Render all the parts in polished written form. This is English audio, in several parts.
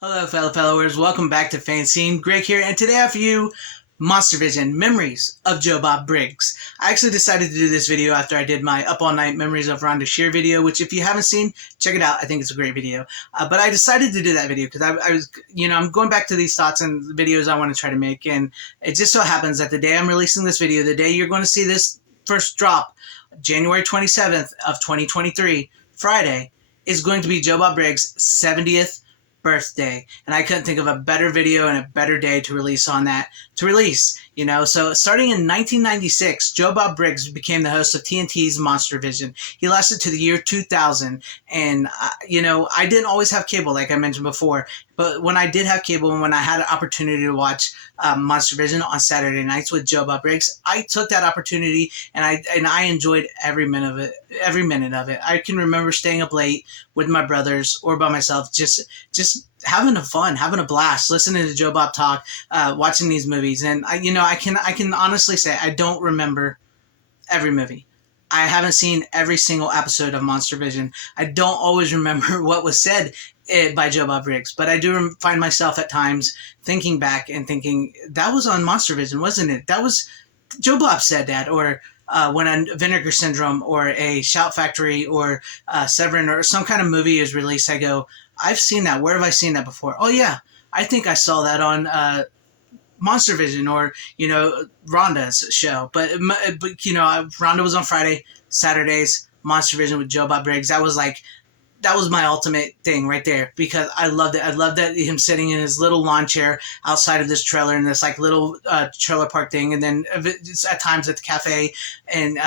Hello, fellow followers. Welcome back to FanZcene. Greg here, and today I have for you Monstervision Memories of Joe Bob Briggs. I actually decided to do this video after I did my Up All Night Memories of Rhonda Shear video, which if you haven't seen, check it out. I think it's a great video. But I decided to do that video because I was, I'm going back to these thoughts and videos I want to try to make, and it just so happens that the day I'm releasing this video, the day you're going to see this first drop, January 27th of 2023, Friday, is going to be Joe Bob Briggs' 70th birthday, and I couldn't think of a better video and a better day to release on that so starting in 1996, Joe Bob Briggs became the host of TNT's Monstervision. He lasted to the year 2000, and I didn't always have cable, like I mentioned before, but when I did have cable and when I had an opportunity to watch Monstervision on Saturday nights with Joe Bob Briggs, I took that opportunity and I enjoyed every minute of it. Every minute of it. I can remember staying up late with my brothers or by myself, just having fun, having a blast, listening to Joe Bob talk, watching these movies. And I can honestly say I don't remember every movie. I haven't seen every single episode of Monstervision. I don't always remember what was said by Joe Bob Briggs, but I do find myself at times thinking back and thinking, that was on Monstervision, wasn't it? That was, Joe Bob said that, or when a Vinegar Syndrome or a Shout Factory or Severin or some kind of movie is released, I go, I've seen that. Where have I seen that before? Oh, yeah, I think I saw that on Monstervision or, Rhonda's show. But Rhonda was on Friday, Saturdays, Monstervision with Joe Bob Briggs. That was my ultimate thing right there because I loved it. I loved that him sitting in his little lawn chair outside of this trailer in this little trailer park thing, and then at times at the cafe, and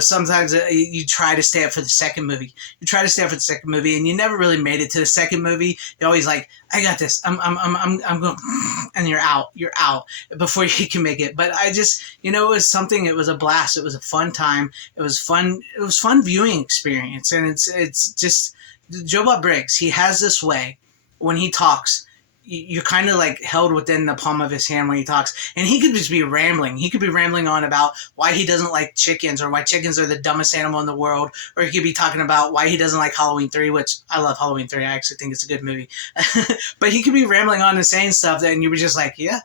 sometimes you try to stay up for the second movie. You try to stay up for the second movie, and you never really made it to the second movie. You're always like, I got this. I'm going, and you're out. You're out before you can make it. But I just, it was something. It was a blast. It was a fun time. It was fun. It was fun viewing experience, and it's just Joe Bob Briggs. He has this way when he talks. You're kind of held within the palm of his hand when he talks, and he could just be rambling. He could be rambling on about why he doesn't like chickens or why chickens are the dumbest animal in the world, or he could be talking about why he doesn't like Halloween 3, which I love Halloween 3. I actually think it's a good movie. But he could be rambling on and saying stuff that, and you were just like, yeah,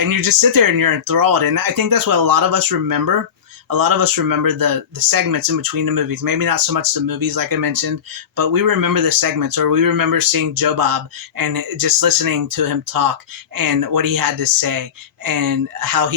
and you just sit there and you're enthralled. And I think that's what a lot of us remember. A lot of us remember the segments in between the movies. Maybe not so much the movies, like I mentioned, but we remember the segments, or we remember seeing Joe Bob and just listening to him talk and what he had to say and how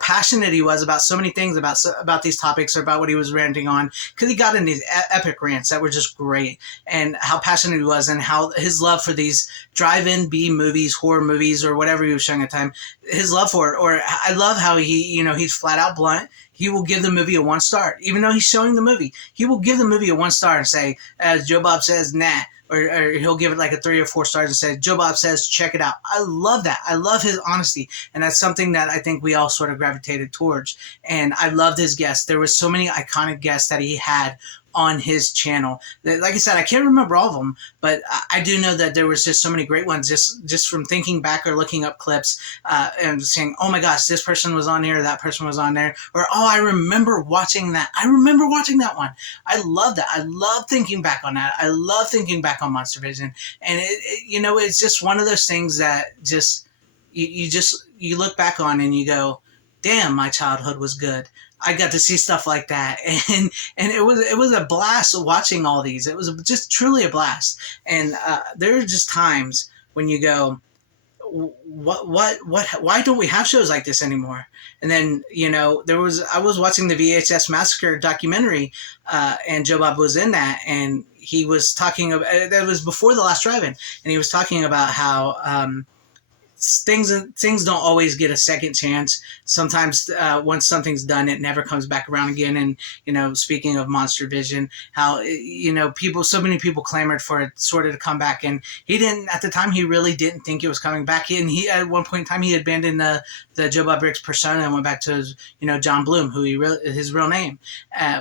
passionate he was about so many things, about these topics, or about what he was ranting on, because he got in these epic rants that were just great, and how passionate he was, and how his love for these drive-in B movies, horror movies, or whatever he was showing at the time, his love for it. Or I love how he's flat out blunt. He will give the movie a 1 star. Even though he's showing the movie, he will give the movie a 1 star and say, as Joe Bob says, nah. Or he'll give it a 3 or 4 stars and say, Joe Bob says, check it out. I love that. I love his honesty. And that's something that I think we all sort of gravitated towards. And I loved his guests. There was so many iconic guests that he had on his channel. Like I said, I can't remember all of them, but I do know that there was just so many great ones just from thinking back or looking up clips and saying, oh my gosh, this person was on here, that person was on there, or oh, I remember watching that. I remember watching that one. I love that. I love thinking back on that. I love thinking back on Monstervision. And it's just one of those things that just you look back on and you go, damn, my childhood was good. I got to see stuff like that, and it was a blast watching all these. It was just truly a blast. And there are just times when you go, what why don't we have shows like this anymore? And then I was watching the VHS Massacre documentary, and Joe Bob was in that, and he was talking about, that was before the last drive-in, and he was talking about how things don't always get a second chance. Sometimes once something's done, it never comes back around again. And speaking of Monstervision, how so many people clamored for it sort of to come back, and he didn't at the time. He really didn't think it was coming back. And he at one point in time he abandoned the Joe Bob Briggs persona and went back to his John Bloom, who his real name.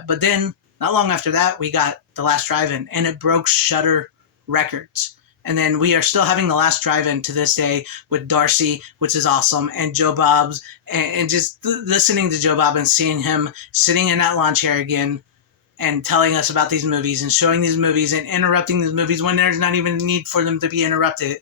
But then not long after that, we got the last drive-in, and it broke Shutter records. And then we are still having the last drive-in to this day with Darcy, which is awesome, and Joe Bob's, and just listening to Joe Bob and seeing him sitting in that lawn chair again and telling us about these movies and showing these movies and interrupting these movies when there's not even a need for them to be interrupted.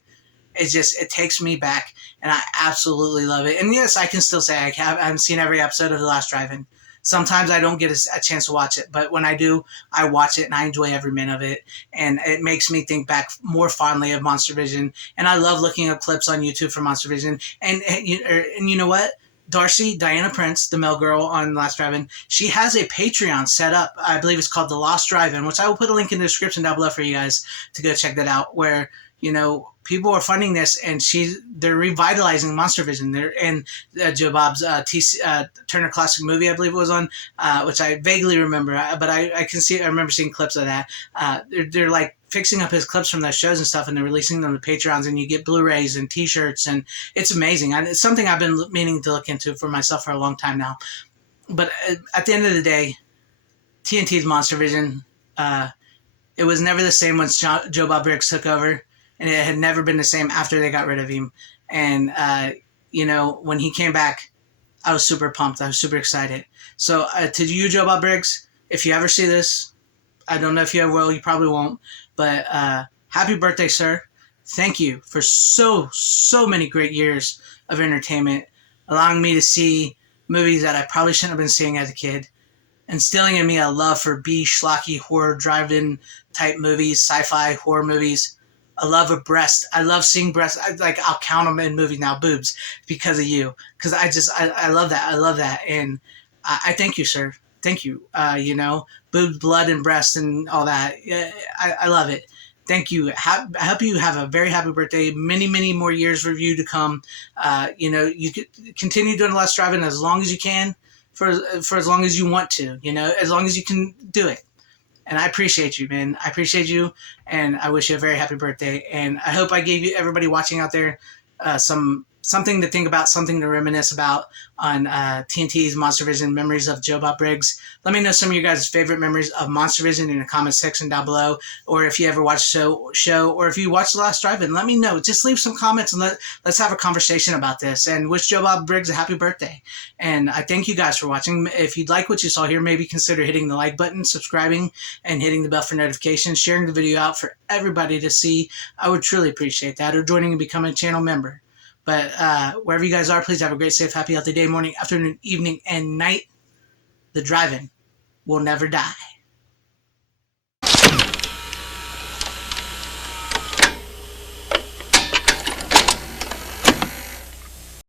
It takes me back, and I absolutely love it. And yes, I can still say I haven't seen every episode of The Last Drive-In. Sometimes I don't get a chance to watch it, but when I do, I watch it and I enjoy every minute of it. And it makes me think back more fondly of Monstervision. And I love looking up clips on YouTube for Monstervision. And you know what? Darcy, Diana Prince, the male girl on Last Drive-In, she has a Patreon set up. I believe it's called The Lost Drive-In, which I will put a link in the description down below for you guys to go check that out, where, you know, people are funding this, and they're revitalizing Monstervision. They're in Joe Bob's Turner Classic Movie, I believe it was on, which I vaguely remember, but I remember seeing clips of that. They're like fixing up his clips from those shows and stuff, and they're releasing them to Patreons, and you get Blu-rays and T-shirts, and it's amazing. It's something I've been meaning to look into for myself for a long time now. But at the end of the day, TNT's Monstervision, it was never the same when Joe Bob Briggs took over. And it had never been the same after they got rid of him. And, you know, when he came back, I was super pumped. I was super excited. So to you, Joe Bob Briggs, if you ever see this, I don't know if you ever will. You probably won't. But happy birthday, sir. Thank you for so many great years of entertainment, allowing me to see movies that I probably shouldn't have been seeing as a kid, instilling in me a love for schlocky horror drive-in type movies, sci-fi horror movies. I love a breast. I love seeing breasts. I'll count them in movies now, boobs, because of you. Because I love that. I love that. And I thank you, sir. Thank you. You know, boobs, blood, and breasts and all that. I love it. Thank you. I hope you have a very happy birthday. Many more years for you to come. You know, you could continue doing Last Drive-In as long as you can, for as long as you want to. You know, as long as you can do it. And I appreciate you, man. I appreciate you, and I wish you a very happy birthday. And I hope I gave you, everybody watching out there, something to think about, something to reminisce about on TNT's Monstervision Memories of Joe Bob Briggs. Let me know some of your guys' favorite memories of Monstervision in the comment section down below, or if you ever watched the show, or if you watched The Last Drive-In, let me know. Just leave some comments and let's have a conversation about this, and wish Joe Bob Briggs a happy birthday. And I thank you guys for watching. If you'd like what you saw here, maybe consider hitting the like button, subscribing, and hitting the bell for notifications, sharing the video out for everybody to see. I would truly appreciate that, or joining and becoming a channel member. But wherever you guys are, please have a great, safe, happy, healthy day, morning, afternoon, evening, and night. The drive-in will never die.